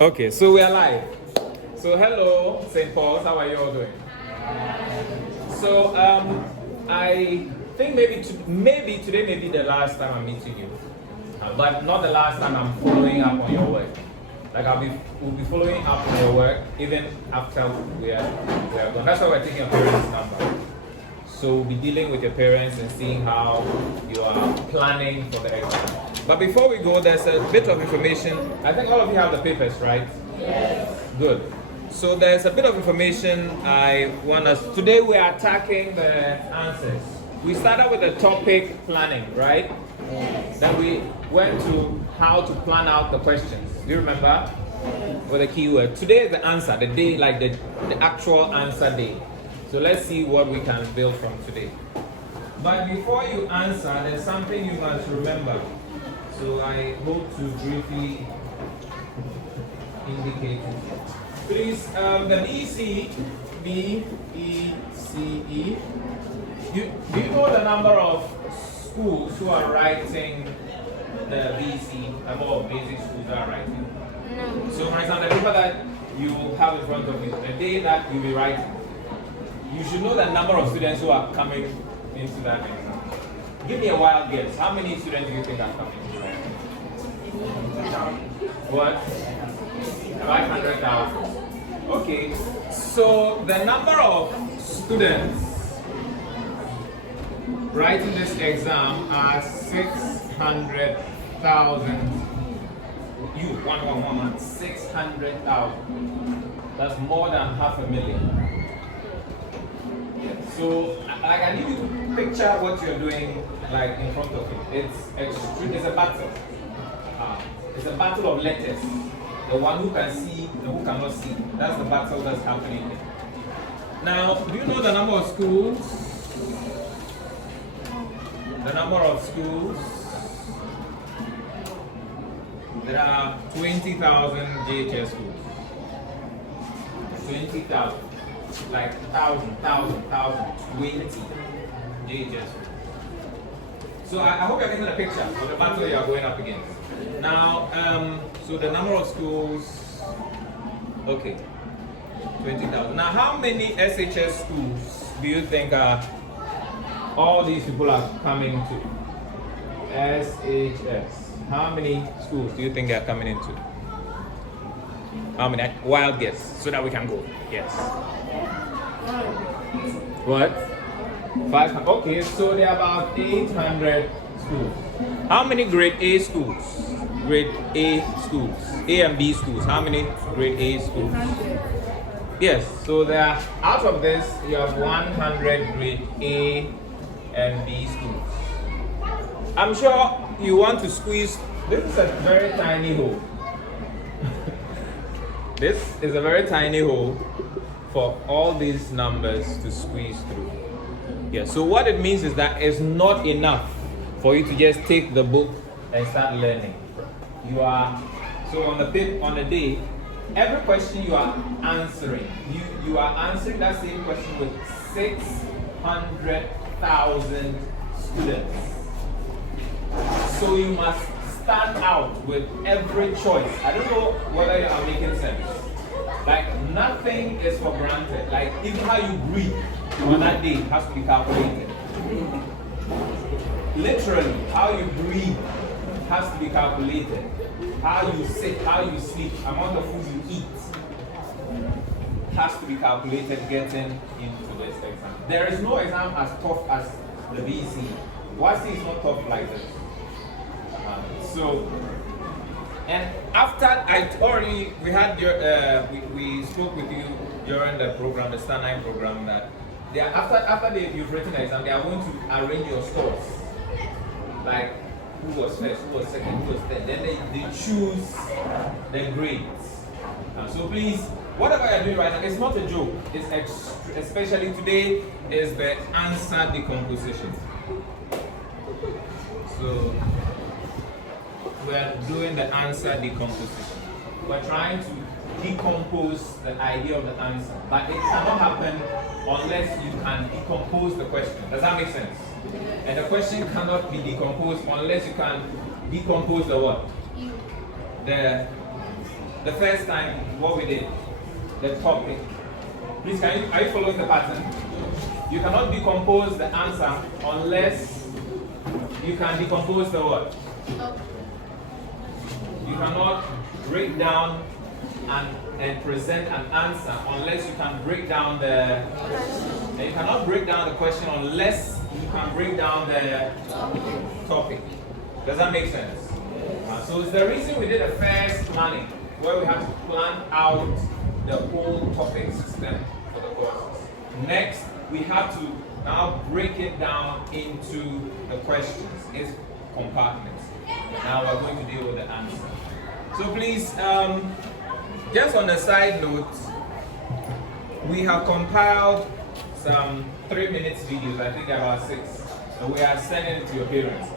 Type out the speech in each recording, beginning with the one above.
Okay, so we are live. So hello, St. Paul's. How are you all doing? So I think maybe today may be the last time I'm meeting you, but not the last time I'm following up on your work. Like we'll be following up on your work even after we are gone. That's why we're taking your parents' number. So we'll be dealing with your parents and seeing how you are planning for the exam. But before we go, there's a bit of information. I think all of you have the papers, right? Yes. Good. So there's a bit of information I want us. Today we are attacking the answers. We started with the topic planning, right? Yes. Then we went to how to plan out the questions. Do you remember? Yes. With the keyword. Today is the answer, the day, like the actual answer day. So let's see what we can build from today. But before you answer, there's something you must remember. So I hope to briefly indicate it. Please, the BCE. Do you know the number of schools who are writing the BC, above basic schools are writing? No. So for example, the paper that you have in front of you, the day that you'll be writing, you should know the number of students who are coming into that exam. Give me a wild guess. How many students do you think are coming into that? What? 500,000. Okay. So the number of students writing this exam are 600,000. 600,000. That's more than 500,000. So, like, I need you to picture what you're doing, like, in front of you. It's extreme. It's a battle. It's a battle of letters. The one who can see and who cannot see. That's the battle that's happening. Now, do you know the number of schools? The number of schools? There are 20,000 JHS schools. 20,000. Like 1,000, 20 JHS. So I hope you're getting the picture of the battle you are going up against. Now, so the number of schools, okay, 20,000. Now, how many SHS schools do you think all these people are coming to? SHS. How many schools do you think they are coming into? How many? Wild guess, so that we can go. Yes. What? 500. Okay, so there are about 800 schools. How many grade A schools? Grade A schools. A and B schools. How many grade A schools? Yes, so there are, out of this, you have 100 grade A and B schools. I'm sure you want to squeeze. This is a very tiny hole. This is a very tiny hole for all these numbers to squeeze through. Yeah, so what it means is that it's not enough for you to just take the book and start learning. You are, so on the day, every question you are answering, you are answering that same question with 600,000 students. So you must stand out with every choice. I don't know whether you are making sense. Like, nothing is for granted. Like, even how you breathe on that day has to be calculated. Literally, how you breathe has to be calculated. How you sit, how you sleep, amount of food you eat has to be calculated getting into this exam. There is no exam as tough as the BC. WASSCE is not tough like this. And after we had your, we spoke with you during the program, the Star 9 program, that after you've written the exam, they are going to arrange your scores. Like, who was first, who was second, who was third. Then they choose the grades. So please, whatever you're doing right now, it's not a joke. It's especially today is the answer decomposition. So we're doing the answer decomposition. We're trying to decompose the idea of the answer, but it cannot happen unless you can decompose the question. Does that make sense? And the question cannot be decomposed unless you can decompose the what? The the first time what we did, the topic. Please, are you following the pattern? You cannot decompose the answer unless you can decompose the what? You cannot break down and present an answer unless you can break down the. You cannot break down the question unless you can break down the topic. Does that make sense? So it's the reason we did a first planning where we have to plan out the whole topic system for the courses. Next, we have to now break it down into the questions, its compartments. Now we're going to deal with the answer. So please, just on a side note, we have compiled some 3 minutes videos, I think about 6. So we are sending it to your parents.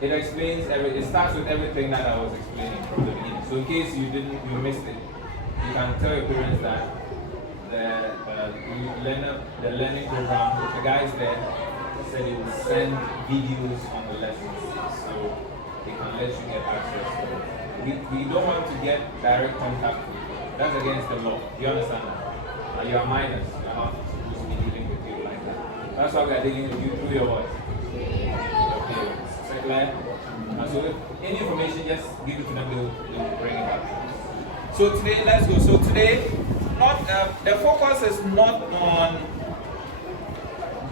It explains it starts with everything that I was explaining from the beginning. So in case you missed it, you can tell your parents that the learning program, the guys there said he will send videos on the lessons, so they can let you get access to it. We don't want to get direct contact with you. That's against the law. You understand that? You are minors. You are not supposed to be dealing with you like that. That's why we are dealing with you through your voice. Okay. And so if any information, just give it to them, they will bring it back. So today, let's go. So today, the focus is not on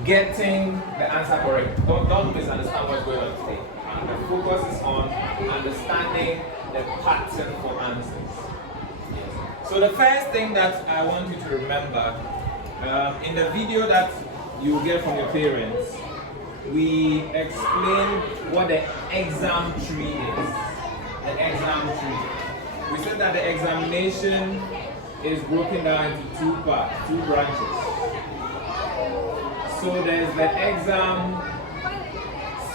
getting the answer correct. Don't misunderstand what's going on today. The focus is on understanding the pattern for answers. So the first thing that I want you to remember, in the video that you will get from your parents, we explained what the exam tree is. The exam tree. We said that the examination is broken down into 2 parts, 2 branches. So there's the exam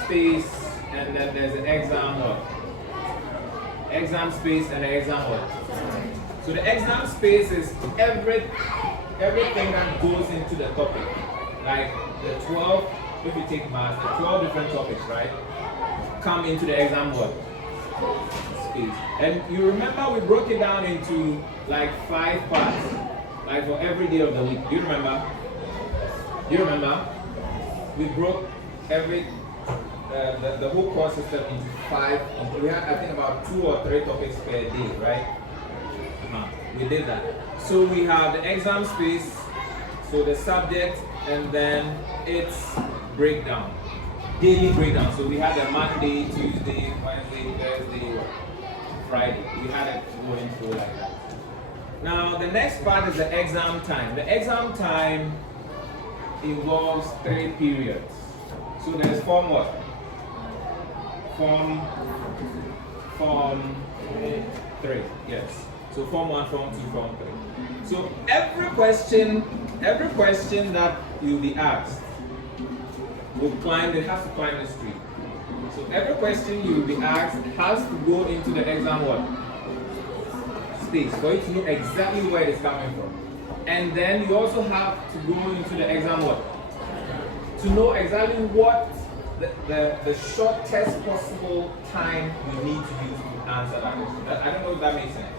space, and then there's the exam what? Exam space and the exam what? So the exam space is everything that goes into the topic. Like the 12, if you take math, the 12 different topics, right, come into the exam what? Space. And you remember we broke it down into like 5 parts, like for every day of the week. Do you remember? We broke the whole course system into 5. We had, I think, about 2 or 3 topics per day, right? We did that. So we have the exam space, so the subject, and then its breakdown, daily breakdown. So we had a Monday, Tuesday, Wednesday, Thursday, Friday. We had it going through like that. Now the next part is the exam time. The exam time involves 3 periods. So there's form what? Form 3, yes. So form 1, form 2, form 3. So every question that you'll be asked it has to climb the tree. So every question you will be asked has to go into the exam what? Space, for you to know exactly where it's coming from. And then you also have to go into the exam what? To know exactly what the shortest possible time you need to use to answer that question. I don't know if that makes sense.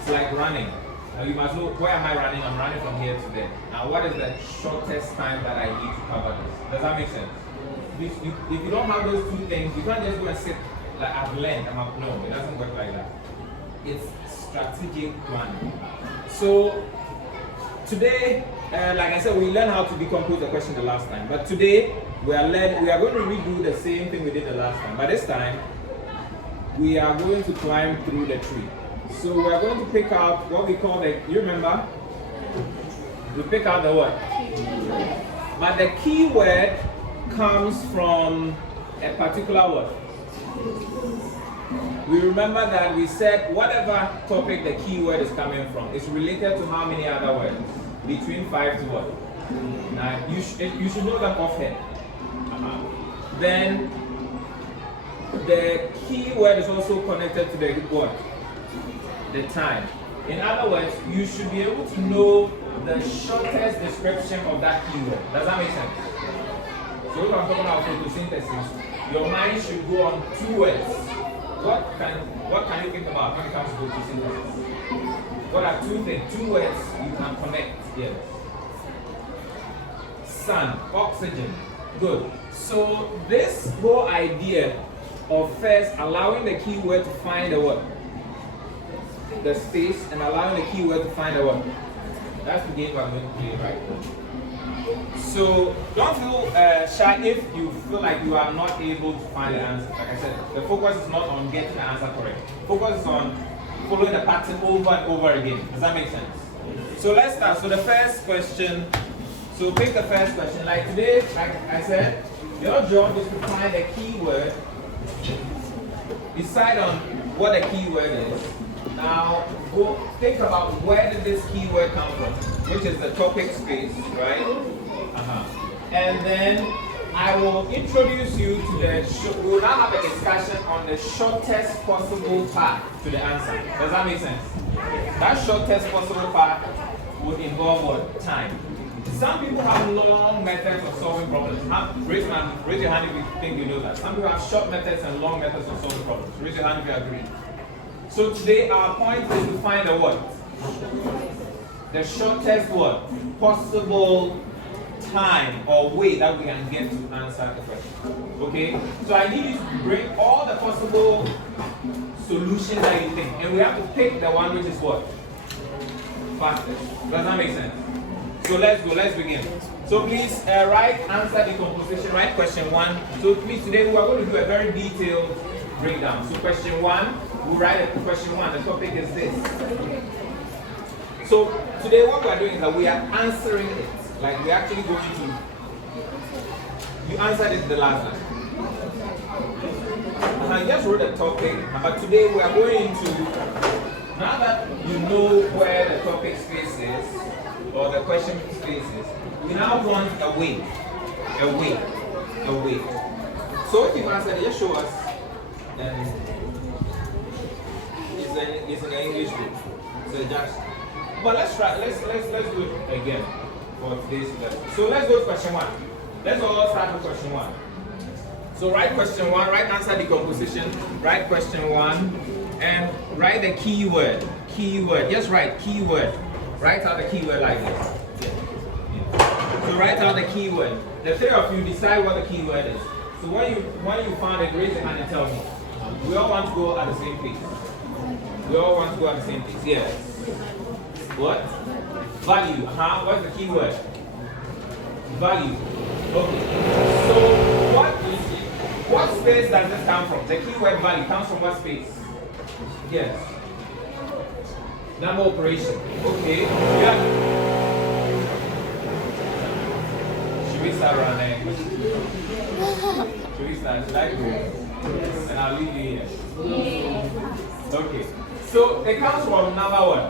It's like running. Now you must know, where am I running? I'm running from here to there. Now what is the shortest time that I need to cover this? Does that make sense? If you don't have those 2 things, you can't just go and sit like I've learned. No, it doesn't work like that. It's strategic planning. So today, like I said, we learned how to decompose the question the last time. But today, we are going to redo the same thing we did the last time. But this time, we are going to climb through the tree. So we are going to pick out what we call you remember? We pick out the what? But the key word comes from a particular word. We remember that we said whatever topic the key word is coming from is related to how many other words? Between 5 to what? 9. You should know that offhand. Then the key word is also connected to the what? The time. In other words, you should be able to know the shortest description of that keyword. Does that make sense? So if I'm talking about photosynthesis, your mind should go on 2 words. What can you think about when it comes to photosynthesis? What are two things, two words you can connect? Yes. Sun, oxygen. Good. So this whole idea of first allowing the keyword to find the word, the space, and allowing the keyword to find the word. That's the game we're going to play right now. So don't feel shy if you feel like you are not able to find the answer. Like I said, the focus is not on getting the answer correct. Focus is on following the pattern over and over again. Does that make sense? So let's start. So the first question. So pick the first question. Like today, like I said, your job is to find a keyword. Decide on what a keyword is. Now, go think about where did this keyword come from, which is the topic space, right? And then I will introduce you to we will now have a discussion on the shortest possible path to the answer. Does that make sense? That shortest possible path would involve what? Time. Some people have long methods of solving problems. Raise your hand if you think you know that. Some people have short methods and long methods of solving problems. Raise your hand if you agree. So today our point is to find the what? The shortest what? Possible time or way that we can get to answer the question. Okay? So I need you to bring all the possible solutions that you think. And we have to pick the one which is what? Fastest. Does that make sense? So let's go, let's begin. So please write answer decomposition, write question 1. So please today we are going to do a very detailed breakdown. So question 1, we'll write a question 1, the topic is this. So today what we are doing is that we are answering it. Like we're actually going to, you answered it the last time. And I just wrote a topic, but today we are going to, now that you know where the topic space is, or the question space is, we now want a way. So if you answer, just show us. It's an English book. So just, but let's try. Let's do it again for today's lesson. So let's go to question 1. Let's all start with question 1. So write question 1. Write answer decomposition. Write question 1, and write the keyword. Keyword. Just write keyword. Write out the keyword like this. Yeah. So write out the keyword. The three of you decide what the keyword is. So when you found it, raise your hand and tell me. We all want to go at the same pace. We all want to go at the same pace. Yes. What? Value. What's the keyword? Value. Okay. So what space does this come from? The keyword value comes from what space? Yes. Number operation. Okay. Yeah. Should we start running? Should we start? Should I go? And I'll leave you here. Yeah. Okay. So it comes from number what?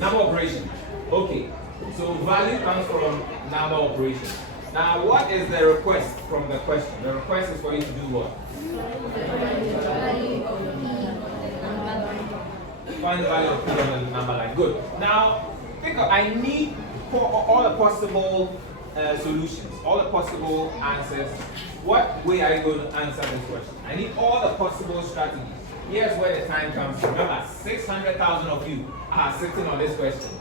Number operation. Okay. So value comes from number operation. Now what is the request from the question? The request is for you to do what? Find the value of P on the number line. Good. Now, I need all the possible solutions, all the possible answers. What way are you going to answer this question? I need all the possible strategies. Here's where the time comes from. Remember, 600,000 of you are sitting on this question.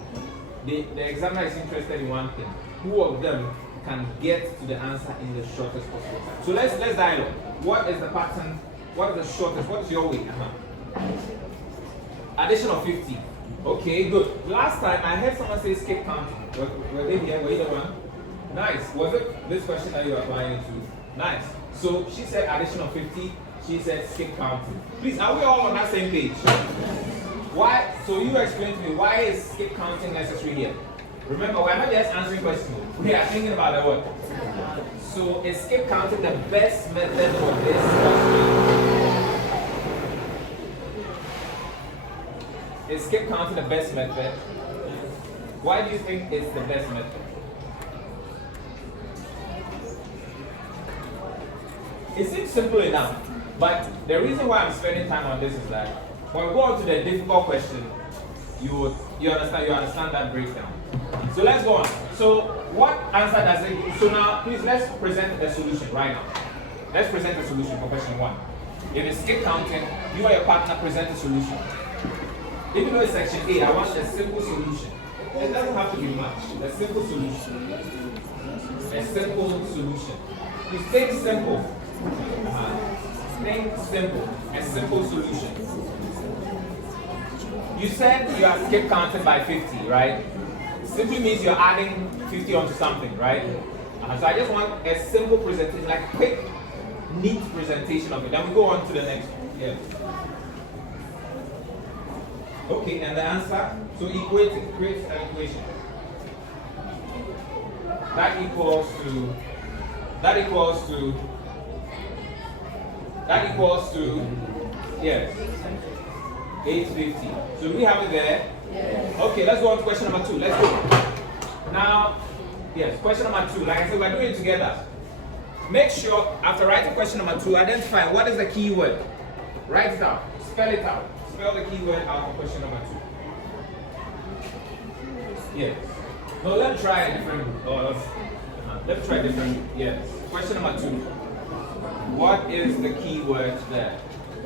The examiner is interested in one thing. Who of them can get to the answer in the shortest possible time? So let's dialogue. What is the pattern? What is the shortest? What is your way? Addition of 50. Okay, good. Last time I heard someone say skip counting. Were they here? Were you the one? Nice. Was it this question that you are applying to? Nice. So she said addition of 50. She said skip counting. Please, are we all on that same page? Why? So you explain to me, why is skip counting necessary here? Remember, we're not just answering questions. We are thinking about the what? So is skip counting the best method for this question? Is skip counting the best method? Why do you think it's the best method? It seems simple enough, but the reason why I'm spending time on this is that when we go on to the difficult question, you understand that breakdown. So let's go on. So what answer does it? So now, please let's present the solution right now. Let's present the solution for question 1. If it's skip counting, you and your partner present a solution. Even though it's section A, I want a simple solution. It doesn't have to be much. A simple solution. A simple solution. You think simple. Think simple. A simple solution. You said you are skip counting by 50, right? Simply means you're adding 50 onto something, right? So I just want a simple presentation, like quick, neat presentation of it. Then we go on to the next one. Yeah. Okay, and the answer? So equate it, create an equation. That equals to, yes, 850. So do we have it there? Yes. Okay, let's go on to question number 2. Let's go. Now, yes, question number 2. Like I said, we're doing it together. Make sure, after writing question number 2, identify what is the key word. Write it out. Spell it out. Spell the key word out for question number 2. Yes. No, let's try a different. Let's try different. Yes. Question number 2. What is the key word there?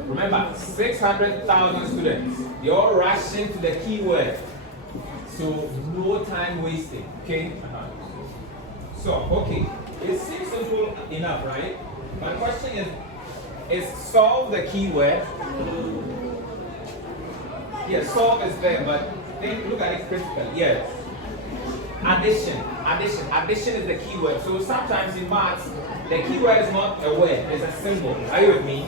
Remember, 600,000 students. You're all rushing to the key word. So no time wasting. Okay? So, okay. It seems simple enough, right? My question is solve the key word? Yes, solve is there, but look at it critically. Yes. Addition is the key word. So sometimes in maths, the key word is not a word, it's a symbol. Are you with me?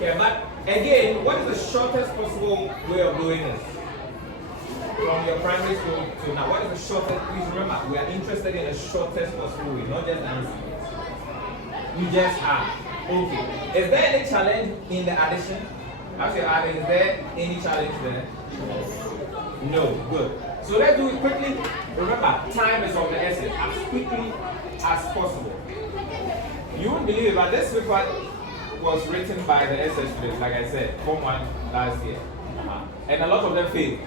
Yeah, but again, what is the shortest possible way of doing this? From your primary school to now, what is the shortest? Please remember, we are interested in the shortest possible way, not just answer. You just add. Okay. Is there any challenge in the addition? As you're adding, is there any challenge there? No. Good. So let's do it quickly. Remember, time is of the essence. As quickly as possible. You won't believe it, but this paper was written by the SS students, like I said, Form 1 last year. And a lot of them failed.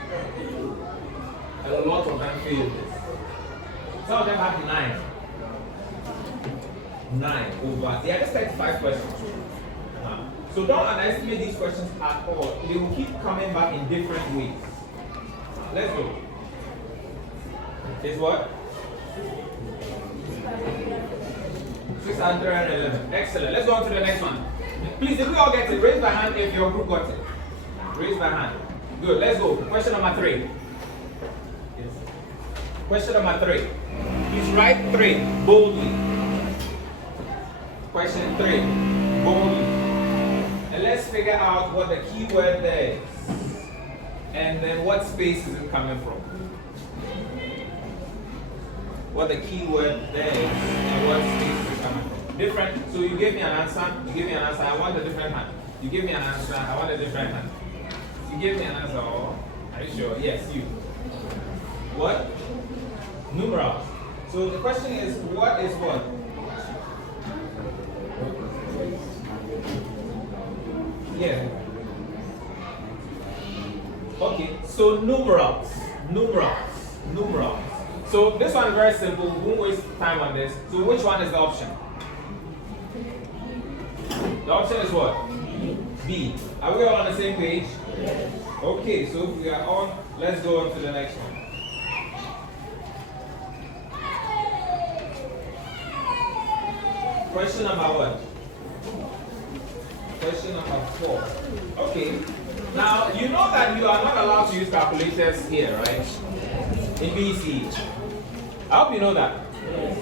A lot of them failed this. Some of them had 9 over. They are just 35 questions. So don't underestimate these questions at all. They will keep coming back in different ways. Let's go. It's what? 611. Excellent. Let's go on to the next one. Please, if we all get it, raise my hand if your group got it. Raise my hand. Good. Let's go. Question number 3. Yes. Question number 3. Please write 3 boldly. Question 3 boldly. And let's figure out what the key word there is. And then what space is it coming from? What the key word there is and what space is it coming from. Different. So you gave me an answer. You gave me an answer. I want a different hand. You give me an answer. I want a different hand. You gave me an answer. Oh, are you sure? Yes, you. What? Numerals. So the question is, what is what? Yeah. Okay, so numerals. So this one is very simple. We won't waste time on this. So which one is the option? The option is what? B. Are we all on the same page? Yes. Okay, so if we are on, let's go on to the next one. Question number what? Question number 4. Okay. Now, you know that you are not allowed to use calculators here, right? In BC. I hope you know that. Yes.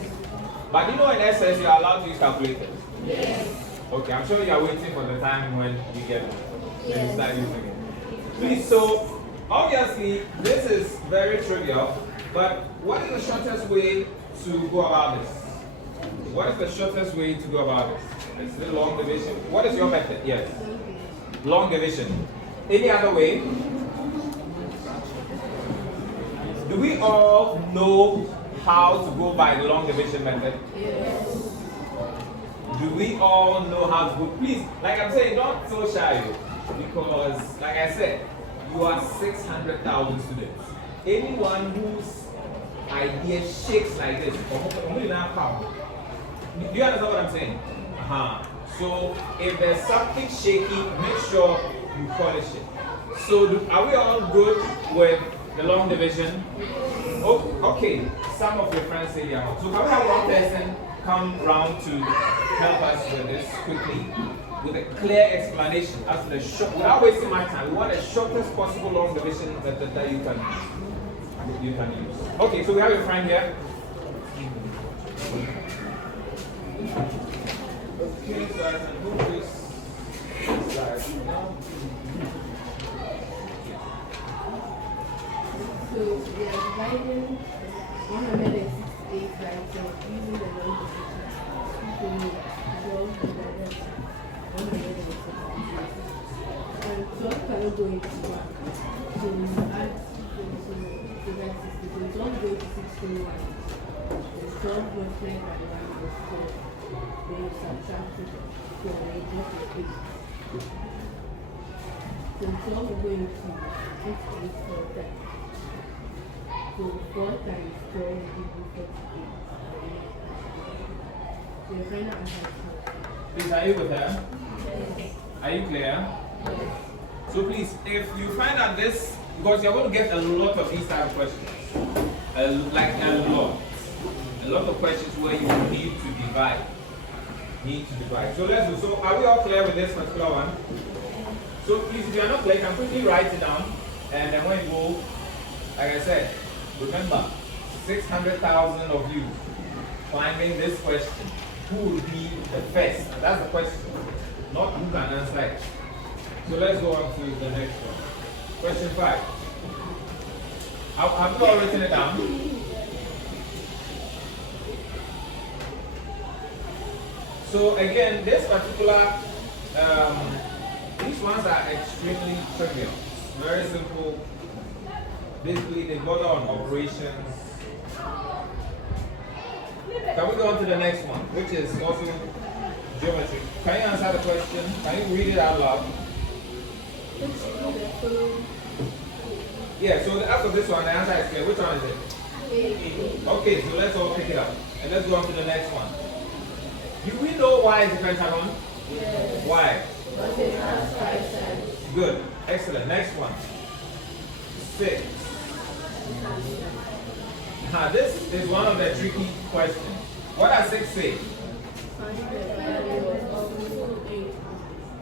But you know in SS you are allowed to use calculators? Yes. Okay, I'm sure you are waiting for the time when you get it. When you start using it. Please, so obviously this is very trivial, but what is the shortest way to go about this? What is the shortest way to go about this? Is it long division? What is your method? Yes. Long division. Any other way? Do we all know how to go by the long division method? Yes. Do we all know how to go? Please, like I'm saying, don't feel shy, because, like I said, you are 600,000 students. Anyone whose idea shakes like this, do you understand what I'm saying? So if there's something shaky, make sure you polish it. So are we all good with the long division? Oh, okay, some of your friends say they are not. So can we have one person come round to help us with this quickly, with a clear explanation as to the short, without wasting my time. We want the shortest possible long division that you can use. Okay, so we have a friend here. Okay, so I can move this slide now. So we are dividing 168 right, so using the long division. So 12 divided by 168. And 12 cannot go into 1. So we add to that 60. So 12 goes to 61. And 12 multiplied by 1 is 4. Then you subtract it. So it just repeats. So 12 will go into 68 for that. So 4 times 12 will give you 48. So your final answer is 12. Please, are you with her? Yes. Are you clear? Yes. So please, if you find out this, because you're going to get a lot of these type of questions, like a lot of questions where you need to divide. So let's do. So are we all clear with this particular one? So please, if you are not clear, you can quickly write it down, and then when you go, like I said, remember, 600,000 of you finding this question. Who will be the first? And that's the question, not who can answer it. So let's go on to the next one. Question 5. Have you all written it down? So again, this particular, these ones are extremely trivial. Very simple. Basically, they border on operations. Can we go on to the next one, which is also geometry? Can you answer the question? Can you read it out loud? Yeah, so after this one, the answer is clear. Which one is it? Okay, so let's all pick it up. And let's go on to the next one. Do we know why is the pentagon? Yes. Why? Because it has 5 sides. Good. Excellent. Next one. 6. This is one of the tricky questions. What does 6 say? Find the value of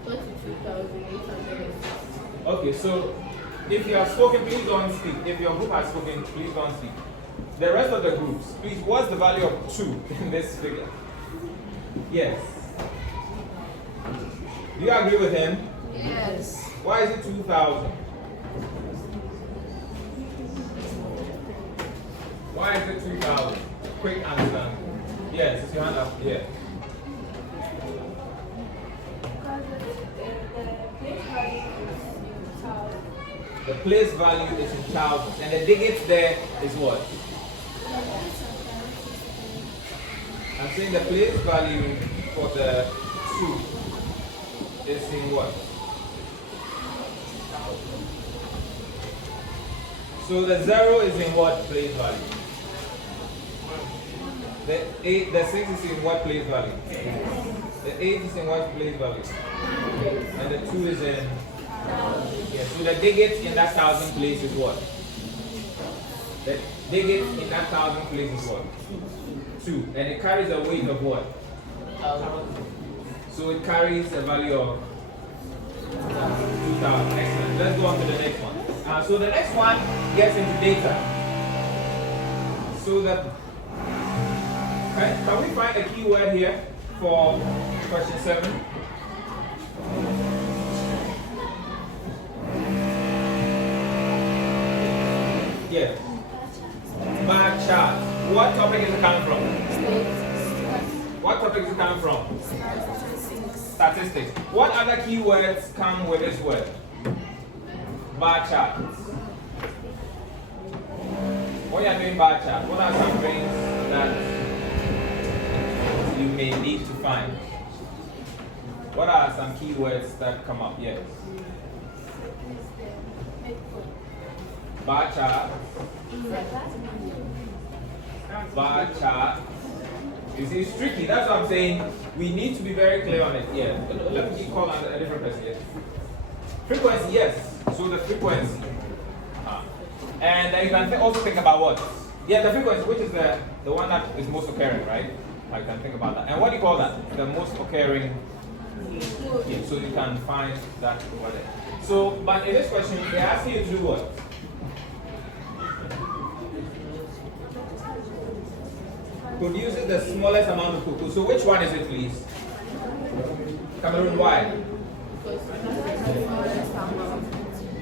42,806. Okay, so if you have spoken, please don't speak. If your group has spoken, please don't speak. The rest of the groups, please, what's the value of 2 in this figure? Yes. Do you agree with him? Yes. Why is it 2,000? Why is it 2,000? Quick answer. Yes, it's your hand up. Yeah. The place value is in thousands, and the digits there is what? I'm saying the place value for the 2 is in what? So the 0 is in what place value? The 6 is in what place value? The 8 is in what place value? And the 2 is in... Yeah, so the digit in that 1,000 place is what? The digit in that 1,000 place is what? 2. And it carries a weight of what? So it carries a value of 2,000. Excellent. Let's go on to the next one. So the next one gets into data. So that can we find a keyword here for question 7? Yes. Bar chart. What topic is it coming from? What topic is it coming from? Statistics. What other keywords come with this word? Bar chart. When you are doing bar chart, what are some things that you may need to find? What are some keywords that come up? Yes. Bar chart. Bar chart. You see, it's tricky. That's what I'm saying. We need to be very clear on it. Yeah. Let me call on a different person. Yes. Frequency, yes. So the frequency. And you can also think about what? Yeah, the frequency, which is the one that is most occurring, right? I can think about that. And what do you call that? The most occurring. Yeah, so you can find that over there. So, but in this question, they're asking you to do what? Produces the smallest amount of cocoa. So which one is it, please? Cameroon, why?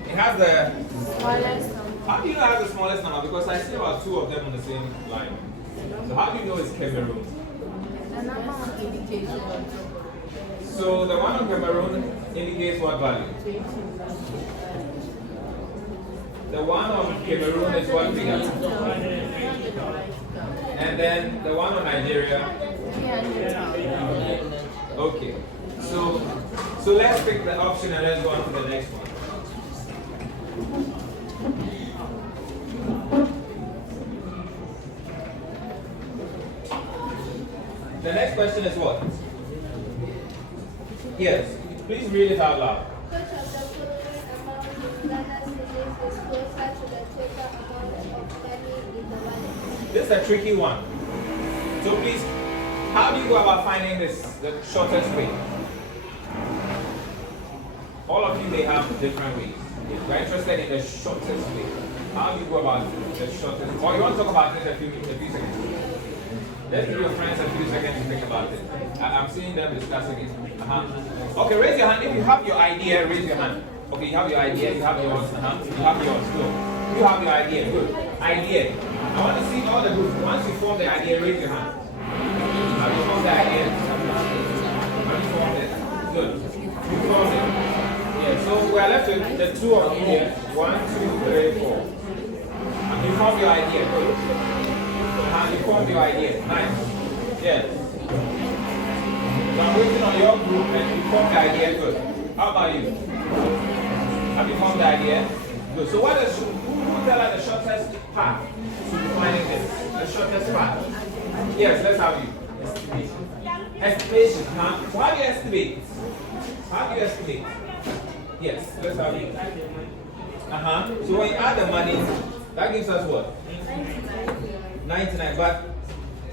It has the Smallest. How do you know it has the smallest number? Because I see about two of them on the same line. So how do you know it's Cameroon? The number indicates what? So the one on Cameroon indicates what value? 20. The one on Cameroon is what figure? And then the one on Nigeria? Okay. So let's pick the option and let's go on to the next one. The next question is what? Yes, please read it out loud. Which of the following amount in Ghana cedis is closer to the total amount of money in the wallet? This is a tricky one. So please, how do you go about finding this, the shortest way? All of you may have different ways. If you're interested in the shortest way, how do you go about the shortest? Or you want to talk about this in a few seconds? Let's give your friends a few seconds to think about it. I'm seeing them discussing it. Okay, raise your hand. If you have your idea, raise your hand. Okay, you have your idea, you have yours. You have yours. Good. You have your idea. Good. Idea. I want to see all the groups. Once you form the idea, raise your hand. Have you formed the idea? Have you formed it? Good. You formed it. Yeah, so we're left with the two of you here. 1, 2, 3, 4. And you formed your idea. Good. And you formed your idea. Nice. Yes. So I'm waiting on your group and you formed the idea. Good. How about you? Have you formed the idea? Good. So what is, who tell us the shortest path to defining this? The shortest path. Yes, let's have you. Estimation. Huh? So how do you estimate? How do you estimate? Yes, let's have you. So when you add the money, that gives us what? 99. But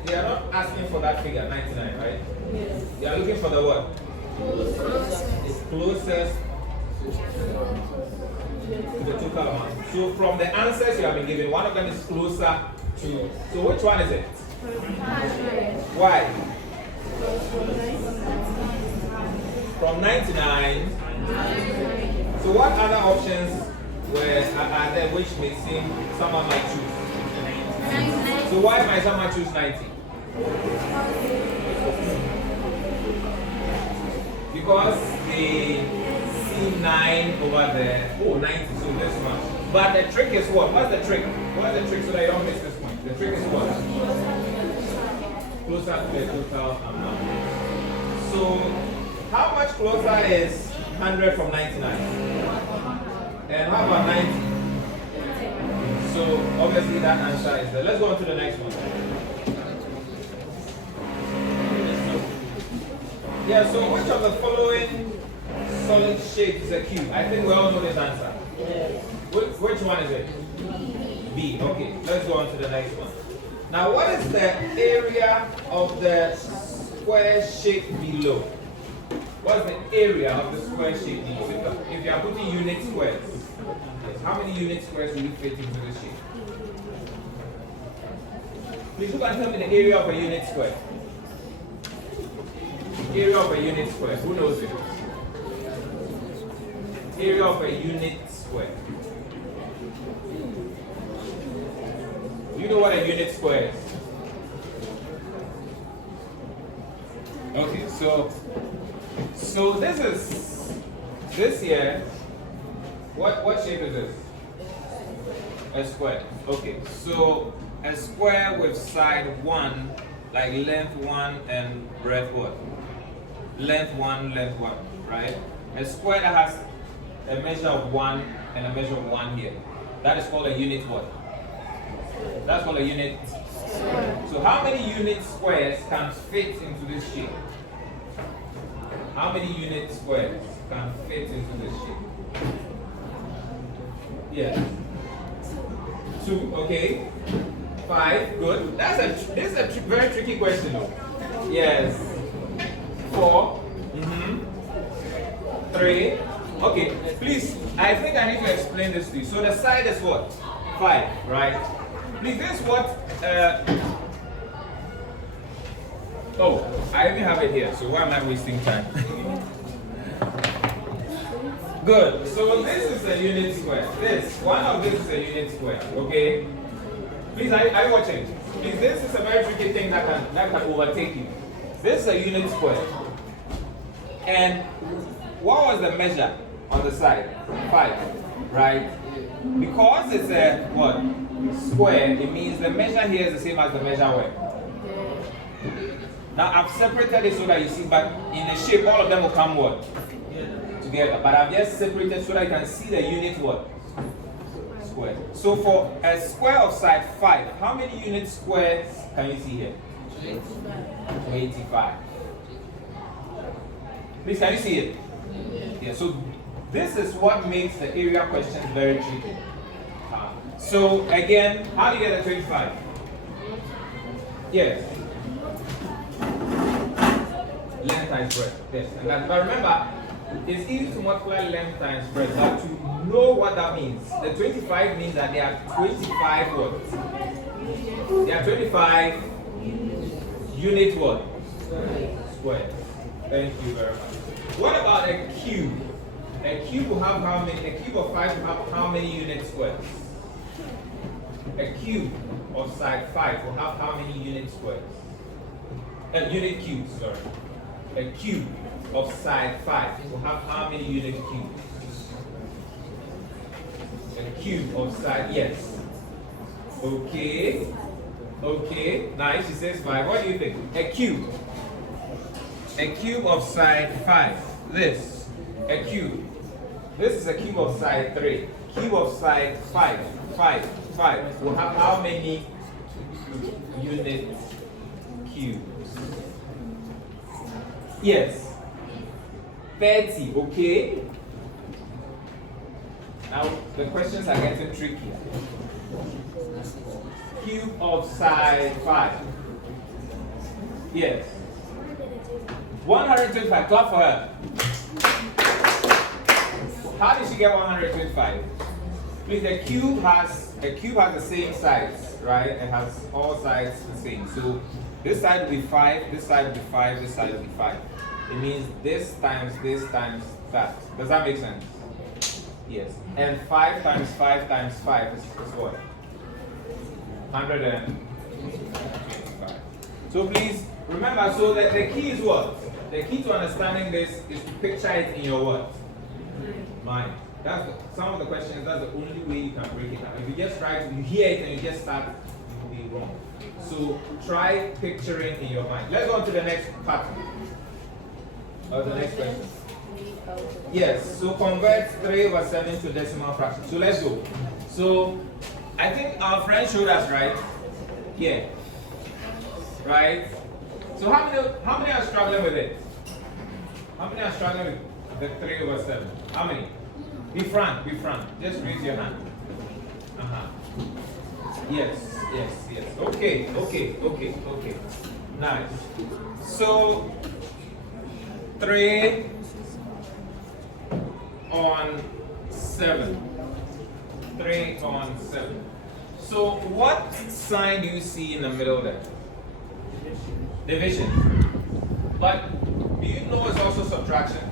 they are not asking for that figure, 99, right? Yes. They are looking for the what? It's closest to the total amount. So from the answers you have been given, one of them is closer to. So which one is it? Why? From 99. So what other options are there which may seem someone might choose? So why might someone choose 90? Because they see 9 over there. Oh, 90, so this one. But the trick is what? What's the trick? What's the trick so that you don't miss this point? The trick is what? Closer to the total amount. So, how much closer is 100 from 99? And how about 90? So, obviously that answer is there. Let's go on to the next one. Yeah, so which of the following solid shape is a cube? I think we all know this answer. Which one is it? B. Okay, let's go on to the next one. Now, what is the area of the square shape below? What is the area of the square shape below? If you are putting unit squares, yes, how many unit squares will you fit into this shape? Please look and tell me the area of a unit square. Area of a unit square. Who knows it? Area of a unit square. You know what a unit square is? Okay, so this here. What shape is this? A square. Okay, so a square with side 1, like length 1 and breadth what? Length 1, right? A square that has a measure of 1 and a measure of 1 here. That is called a unit what? That's called a unit. So how many unit squares can fit into this shape? How many unit squares can fit into this shape? Yeah. 2, okay. 5, good. This is a very tricky question though. Yes. 4, 3. Okay, please, I think I need to explain this to you. So the side is what? 5, right? Please, this is what, oh, I even have it here, so why am I wasting time? Good, so this is a unit square. One of this is a unit square, okay? Please, are you watching? Please, this is a very tricky thing that can overtake you. This is a unit square. And what was the measure on the side? 5, right? Because it's a what? Square, it means the measure here is the same as the measure where? Now I've separated it so that you see, but in the shape, all of them will come what? Together. But I've just separated so that you can see the unit what? Square. So for a square of side 5, how many unit squares can you see here? 85. Please, can you see it? Yeah, so this is what makes the area questions very tricky. So again, how do you get a 25? Yes. Length times breadth. Yes. And that, but remember, it's easy to multiply length times breadth, but to know what that means. The 25 means that there are 25 what? There are 25 unit what? Squares. Thank you very much. What about a cube? A cube will have how many? A cube of 5 will have how many unit squares? A cube of side 5 will have how many unit squares? Unit cubes, sorry. A cube of side 5 will have how many unit cubes? A cube of side, yes. Okay. Okay, nice. She says 5. What do you think? A cube. A cube of side 5. This. A cube. This is a cube of side 3. Cube of side 5. 5 will have how many unit cubes? Yes. 30, okay? Now the questions are getting trickier. Cube of side 5. Yes. 125. Clap for her. How did she get 125? Please, the cube has the same sides, right? It has all sides the same. So this side will be 5, this side will be 5, this side will be 5. It means this times that. Does that make sense? Yes. And 5 times 5 times 5 is what? 125. So please remember, so that the key is what? The key to understanding this is to picture it in your what? Mind. Some of the questions, that's the only way you can break it down. If you just try to, you hear it and you just start, you will be wrong. So try picturing in your mind. Let's go on to the next pattern. Or the next question. Yes, so convert 3/7 to decimal fraction. So let's go. So I think our friend showed us, right? Yeah. Right? So how many are struggling with it? How many are struggling with the 3/7? How many? Be frank, be frank. Just raise your hand. Yes. Okay. Nice. So 3 on 7. 3 on 7. So what sign do you see in the middle there? Division. But do you know it's also subtraction?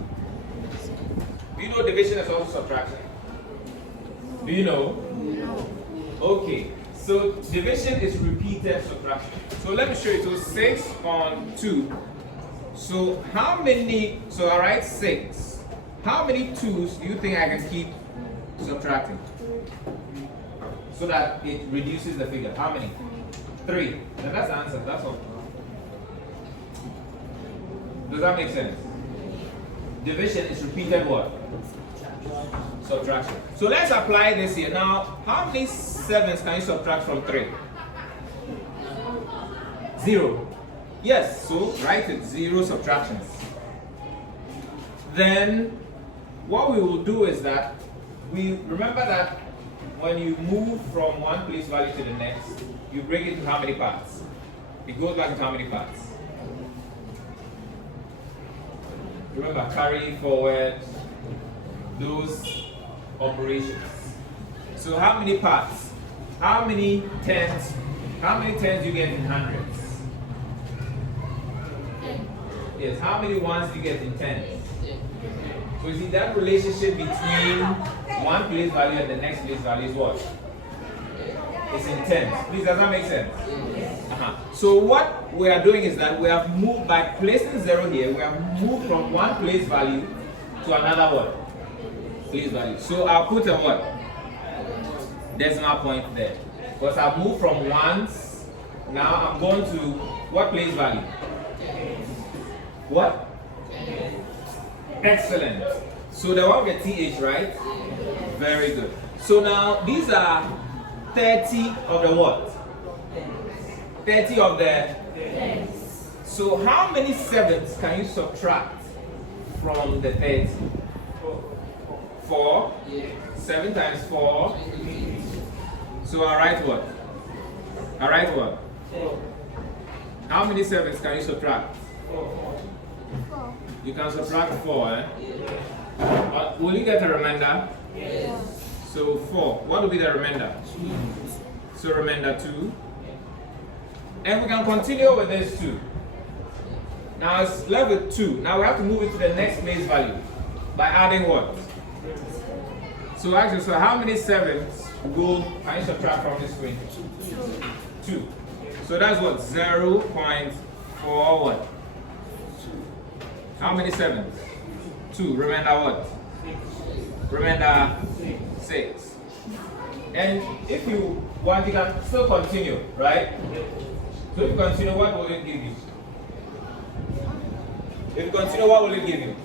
Do you know division is also subtraction? Do you know? No. Okay. So division is repeated subtraction. So let me show you. So 6 on 2. So how many, so I write 6. How many 2's do you think I can keep subtracting? So that it reduces the figure. How many? 3. Then that's the answer. That's all. Does that make sense? Division is repeated what? Subtraction. So let's apply this here. Now, how many 7s can you subtract from 3? 0. Yes, so write it, 0 subtractions. Then what we will do is that we remember that when you move from one place value to the next, you break it into how many parts? It goes back into how many parts? Remember, carry forward those operations. So how many parts? How many tens? How many tens do you get in hundreds? Yes, how many ones do you get in tens? So you see that relationship between one place value and the next place value is what? It's in tens. Please, does that make sense? So what we are doing is that we have moved, by placing 0 here, we have moved from one place value to another what? Place value. So I'll put a what? Decimal point there. Because I've moved from ones, now I'm going to what place value? What? Excellent. So the one with TH, right? Very good. So now these are 30 of the what? 30 of the. So how many 7s can you subtract from the 30? 4. 7 times 4. So I write what? I write what? How many 7s can you subtract? 4. You can subtract 4, eh? Will you get a remainder? Yes. So 4. What will be the remainder? 2. So remainder 2. And we can continue with this 2. Now it's left with 2. Now we have to move it to the next place value by adding what? So actually, so how many 7s go, can you subtract from this screen? 2. So that's what? 0.4 what? How many 7s? 2. Remainder what? Remainder 6. And if you want, you can still continue, right? So if you continue, what will it give you? If you continue, what will it give you?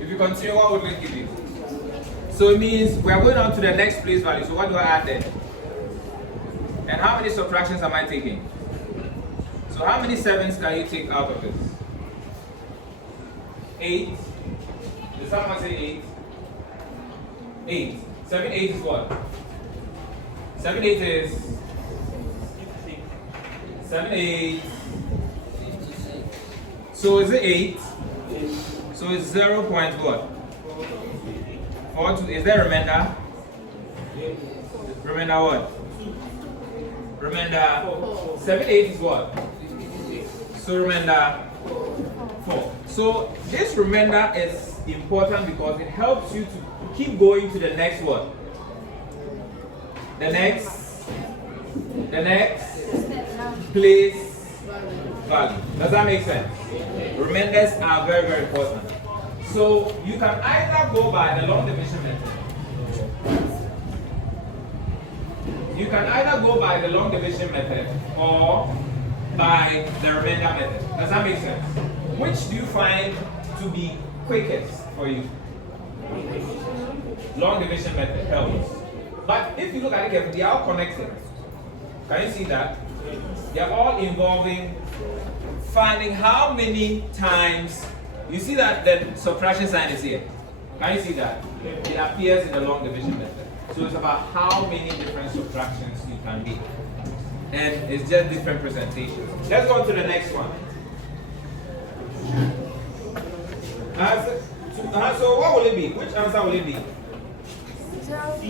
If you continue, what will it give you? So it means we are going on to the next place value. So what do I add then? And how many subtractions am I taking? So how many 7s can you take out of this? 8. Did someone say 8? 8. 7, 8 is what? 7, 8 is 7, 8. So is it 8? So it's 0 point what? 4 2. Is there remainder? Remainder what? Remainder 7, 8 is what? So remainder 4. So this remainder is important because it helps you to keep going to the next one. The next place value. Does that make sense? Remainders are very, very important. So you can either go by the long division method. You can either go by the long division method or by the remainder method. Does that make sense? Which do you find to be quickest for you? Long division method helps. But if you look at it carefully, they are all connected. Can you see that? They are all involving finding how many times. You see that the subtraction sign is here. Can you see that? It appears in the long division method. So it's about how many different subtractions you can make. And it's just different presentations. Let's go to the next one. So what will it be? Which answer will it be? 0.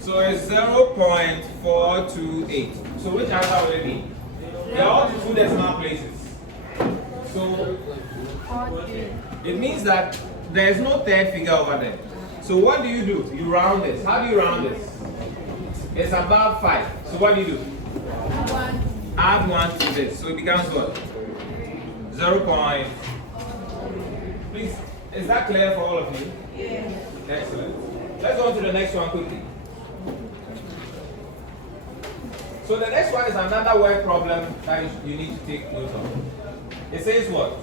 So it's 0.428. So which answer will it be? They're all the 2 decimal places. So it means that there is no third figure over there. So what do? You round this. How do you round this? It's above 5. So what do? Add 1 to this. So it becomes what? 0. Please, is that clear for all of you? Yes. Excellent. Let's go on to the next one quickly. So the next one is another word problem that you need to take note of. It says what?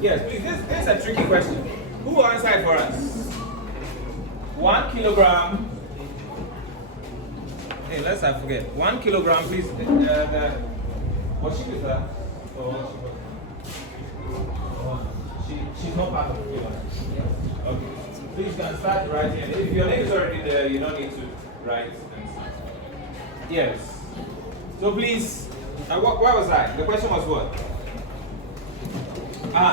Yes, please. This is a tricky question. Who will answer it for us? 1 kilogram. Hey, let's not forget. 1 kilogram, please. What ship is that? Oh, she's not part of the kilo. Okay. Please you can start writing. If your name is already there, you don't need to write. Yes. So please, where was I? The question was what?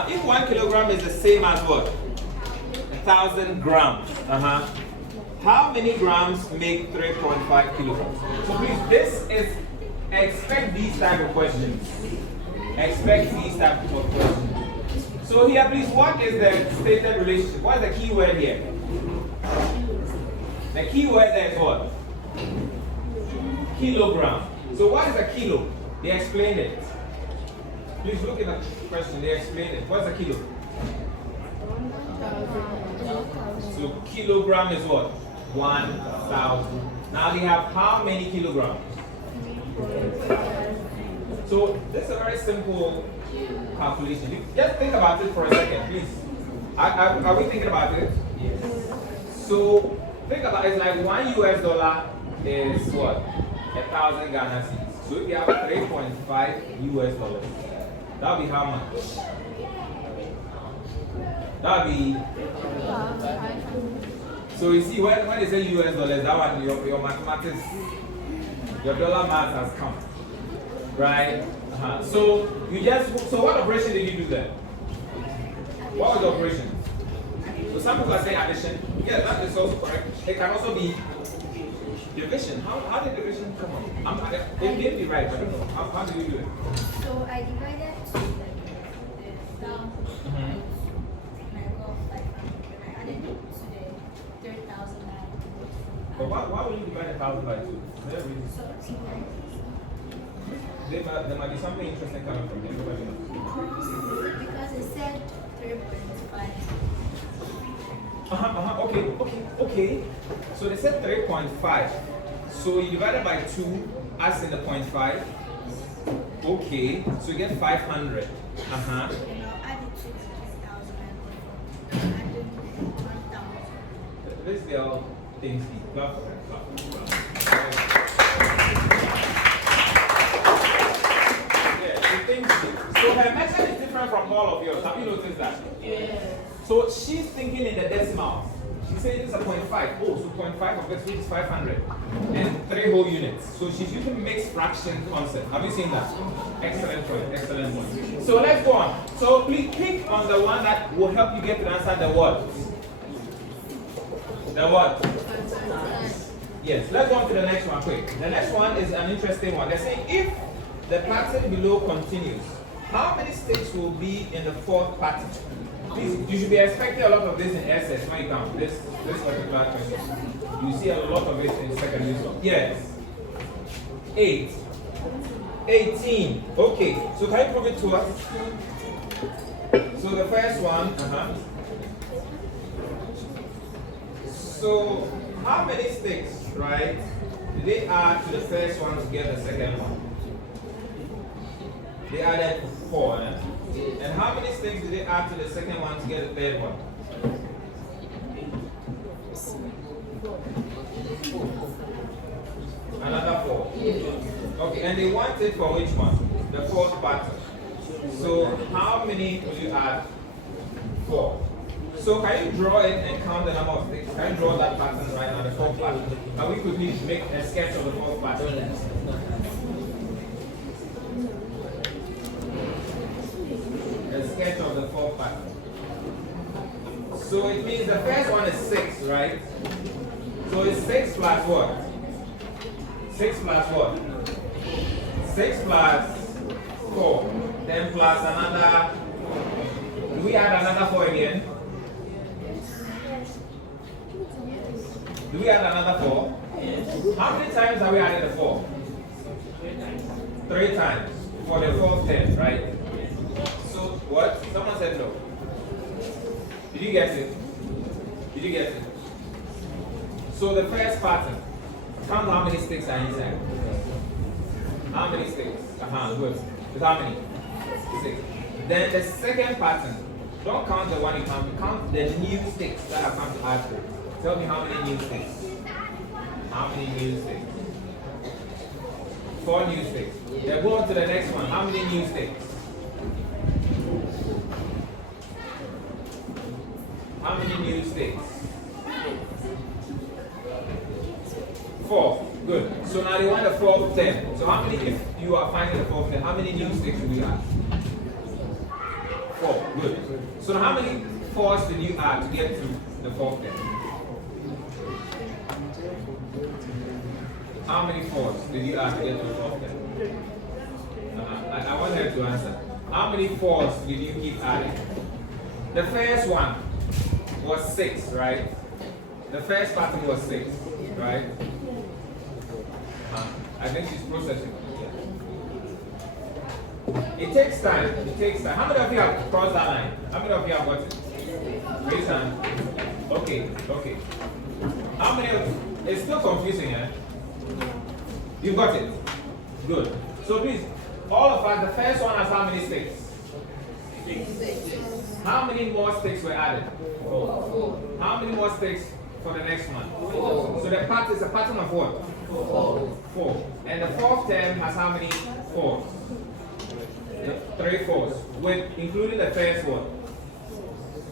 If 1 kilogram is the same as what? 1,000 grams. How many grams make 3.5 kilograms? So please, this is, expect these type of questions. Expect these type of questions. So here, please, what is the stated relationship? What is the key word here? The key word there is what? Kilogram. So what is a kilo? They explained it. Please look at the question. They explained it. What's a kilo? So kilogram is what? 1,000. Now they have how many kilograms? So this is a very simple calculation. Just think about it for a second, please. Are we thinking about it? Yes. So think about it, like $1 is what? 1,000 Ghana cedis. So if you have 3.5 US dollars, that would be how much? That would be. So you see, when they say US dollars, that one, your mathematics, your dollar math has come. Right? So so what operation did you do there? What was the operation? So some people are saying addition. Yeah, that is also correct. It can also be division. How did division come on? It may be right, but I don't know. How did you do it? So I divided down and I got 500 and I added it to the 3,000. But why would you divide 1,000 by 2? Is there a reason? So There might be something interesting coming from here. Nobody knows. because it said 3.5. Okay. So they said 3.5. So you divide it by 2, as in the 0.5. Okay. So you get 500. And I'll add it to 3,000 and add it 1,000. This girl thinks deep. Clap for her. Clap. Yeah, she thinks deep. So her method is different from all of yours. Have you noticed that? Yeah. So she's thinking in the decimals. She's saying it's a 0.5. Oh, so 0.5 of this is 500. And 3 whole units. So she's using mixed fraction concept. Have you seen that? Excellent point. Excellent point. So let's go on. So please pick on the one that will help you get to answer the what? The what? Yes, let's go on to the next one quick. The next one is an interesting one. They're saying if the pattern below continues, how many sticks will be in the 4th pattern? Please, you should be expecting a lot of this in SS when you come this particular question. You see a lot of it in secondary school. Yes. 8. 18. Okay. So can you prove it to us? So the first one. So how many sticks, right, did they add to the first one to get the second one? They added 4. And how many sticks did they add to the second one to get the third one? Another 4. Okay, and they want it for which one? The 4th pattern. So how many will you add? 4. So can you draw it and count the number of sticks? Can you draw that pattern right now, the 4th pattern? And we could make a sketch of the 4th pattern. Sketch of the 4th pattern. So it means the first one is 6, right? So it's 6 plus what? 6 plus what? 6 plus 4. Then plus another. Do we add another 4 again? Do we add another 4? How many times have we added the 4? 3 times. For the 4th term, right? What? Someone said no. Did you get it? Did you get it? So the first pattern. Count how many sticks are inside. How many sticks? Good. With how many? 6. Then the second pattern. Don't count the one you count. Count the new sticks that have come to add to it. Tell me how many new sticks. How many new sticks? 4 new sticks. Then go on to the next one. How many new sticks? How many new sticks? 4. Good. So now you want the fourth 10. So how many, if you are finding the fourth 10, how many new sticks do we add? 4. Good. So how many 4s did you add to get to the fourth 10? How many 4s did you add to get to the fourth 10? I want her to answer. How many 4s did you keep adding? The first one was 6, right? The first pattern was 6, right? I think she's processing. It takes time. It takes time. How many of you have crossed that line? How many of you have got it? Raise hand. Okay, okay. How many of you? It's still confusing, eh? You got it? Good. So please, all of us, the first one has how many sticks? 6. How many more sticks were added? 4. How many more sticks for the next one? 4. So the pattern is a pattern of what? 4. And the fourth term has how many 4s? 3 4s. With including the first one.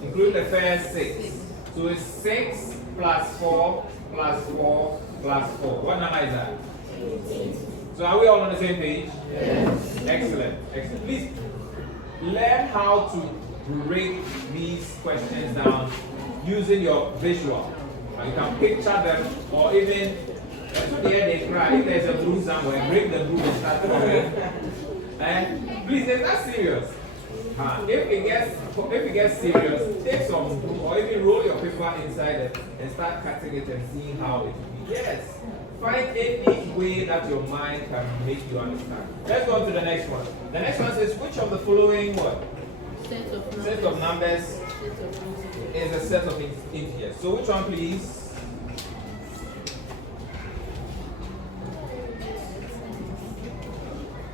Including the first 6. So it's 6 plus 4 plus 4 plus 4. What number is that? 18. So are we all on the same page? Yes. Excellent. Excellent. Please learn how to break these questions down using your visual. You can picture them, or even the they cry. If there's a broom somewhere, break the broom and start throwing. And please, it's not serious. If it gets serious, take some broom or even roll your paper inside it and start cutting it and seeing how it will be. Yes. Find any way that your mind can make you understand. Let's go on to the next one. The next one says, which of the following what? Set of numbers is a set of integers. So which one, please?